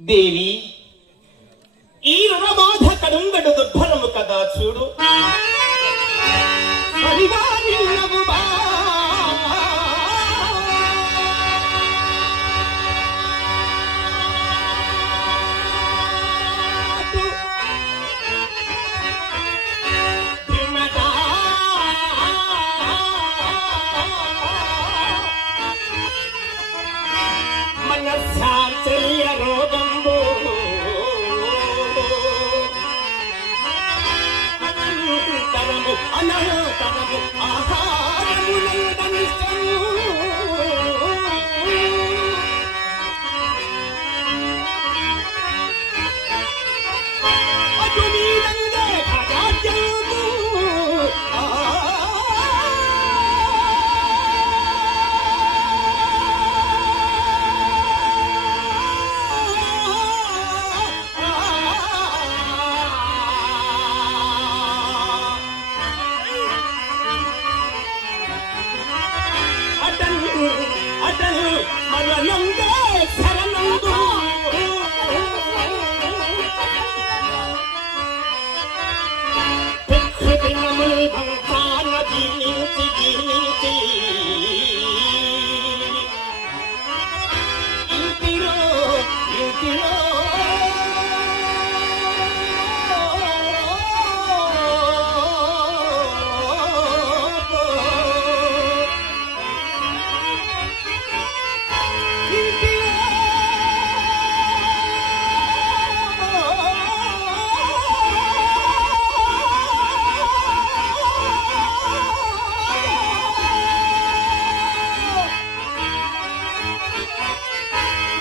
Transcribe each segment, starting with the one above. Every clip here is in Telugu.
దేవి, ఈ రుణబాధ కడుంగడు దుర్భరము కదా చూడు. పరివారిల్లవు బా మనస్సాచల్య రోగంబు అనంతరము అనంతరము ఆహారమునందనిష్టము అటు నీలందే ఖగాద్యము అటల్ మరణందే శరణందు దినముల్ భంకాన జీవించి జీవించి ఇంటిలో ఇంటిలో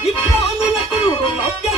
ఈ ప్రాణులకు నవ్య